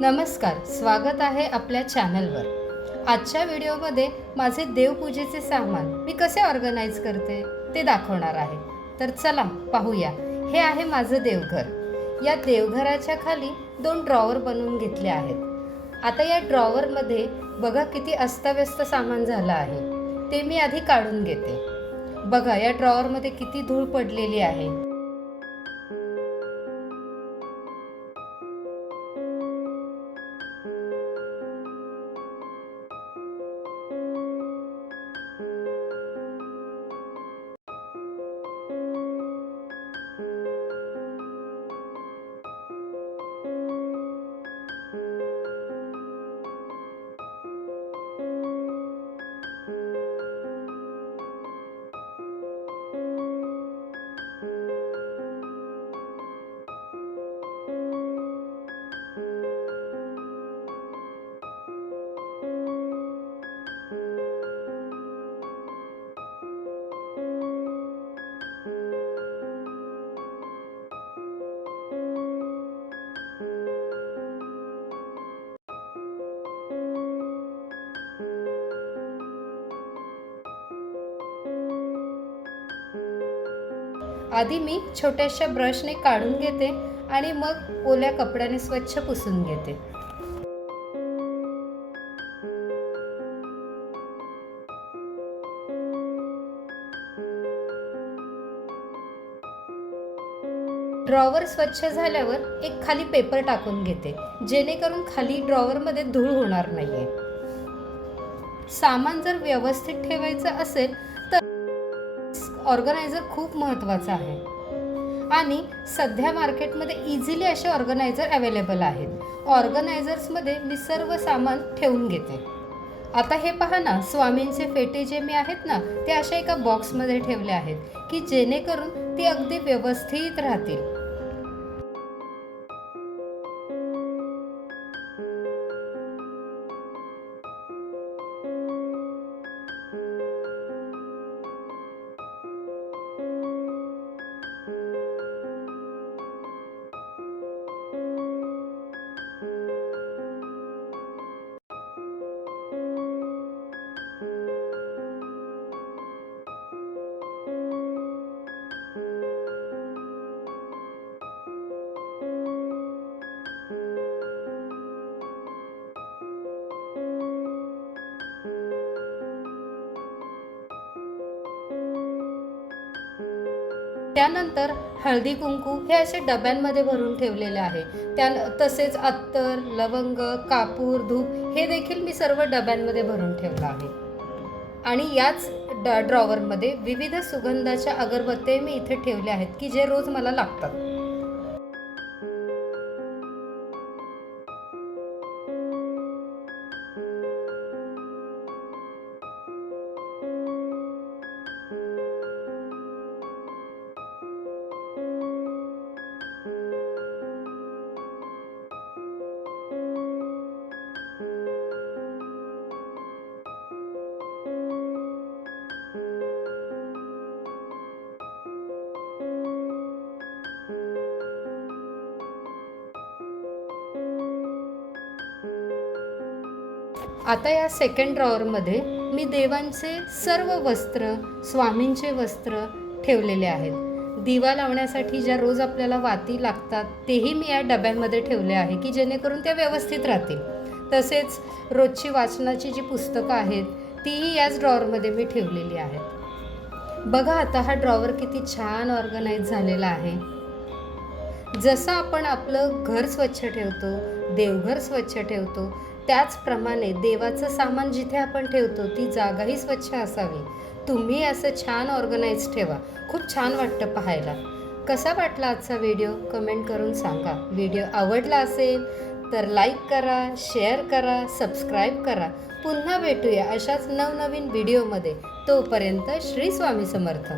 नमस्कार, स्वागत आहे आपल्या चॅनलवर। आजच्या व्हिडिओमध्ये माझे देवपूजेचे सामान मी कसे ऑर्गनाइज करते ते दाखवणार आहे। तर चला पाहूया। हे आहे माझं देवघर। या देवघराच्या खाली 2 ड्रॉवर बनवून घेतले आहेत। आता या ड्रॉवरमध्ये बघा किती अस्ताव्यस्त सामान झालं आहे, ते मी आधी काढून घेते। बघा या ड्रॉवरमध्ये किती धूळ पडलेली आहे। आधी मी छोट्याशा ब्रशने काढून घेते आणि मग ओल्या कपड्याने स्वच्छ पुसून घेते। ड्रॉवर स्वच्छ झाल्यावर एक खाली पेपर टाकून घेते, जेणेकरून खाली ड्रॉवरमध्ये धूळ होणार नाहीये। सामान जर व्यवस्थित ठेवायचं असेल तर ऑर्गनायझर खूप महत्त्वाचा आहे आणि सध्या मार्केटमध्ये इझिली असे ऑर्गनायझर अवेलेबल आहेत। ऑर्गनायझर्समध्ये मी सर्व सामान ठेवून घेते। आता हे पहा ना, स्वामींचे फेटे जे मी आहेत ना, ते अशा एका बॉक्समध्ये ठेवले आहेत की जेणेकरून ते अगदी व्यवस्थित राहतील। त्यानंतर हळदी कुंकू हे असे डब्यांमध्ये भरून ठेवलेले आहे। तसेच अत्तर, लवंग, कापूर, धूप हे देखील मी सर्व डब्यांमध्ये भरून ठेवलं आहे। आणि याच ड्रॉवरमध्ये विविध सुगंधाच्या अगरबत्त्या मी इथे ठेवल्या आहेत की जे रोज मला लागतात। आता या सेकंड ड्रॉवरमध्ये मी देवांचे सर्व वस्त्र, स्वामींचे वस्त्र ठेवलेले आहेत। दिवा लावण्यासाठी ज्या रोज आपल्याला वाती लागतात तेही मी या डब्यांमध्ये ठेवले आहे की जेणेकरून त्या व्यवस्थित राहतील। तसेच रोजची वाचनाची जी पुस्तकं आहेत तीही याच ड्रॉवरमध्ये मी ठेवलेली आहेत। बघा आता हा ड्रॉवर किती छान ऑर्गनाइज झालेला आहे। जसं आपण आपलं घर स्वच्छ ठेवतो, देवघर स्वच्छ ठेवतो, त्याचप्रमाणे देवाचं सामान जिथे आपण ठेवतो ती जागाही स्वच्छ असावी। तुम्ही असं छान ऑर्गनाइज ठेवा, खूप छान वाटतं पाहायला। कसा वाटला आजचा व्हिडिओ कमेंट करून सांगा। व्हिडिओ आवडला असेल तर लाईक करा, शेअर करा, सबस्क्राईब करा। पुन्हा भेटूया अशाच नवनवीन व्हिडिओमध्ये। तोपर्यंत श्री स्वामी समर्थ।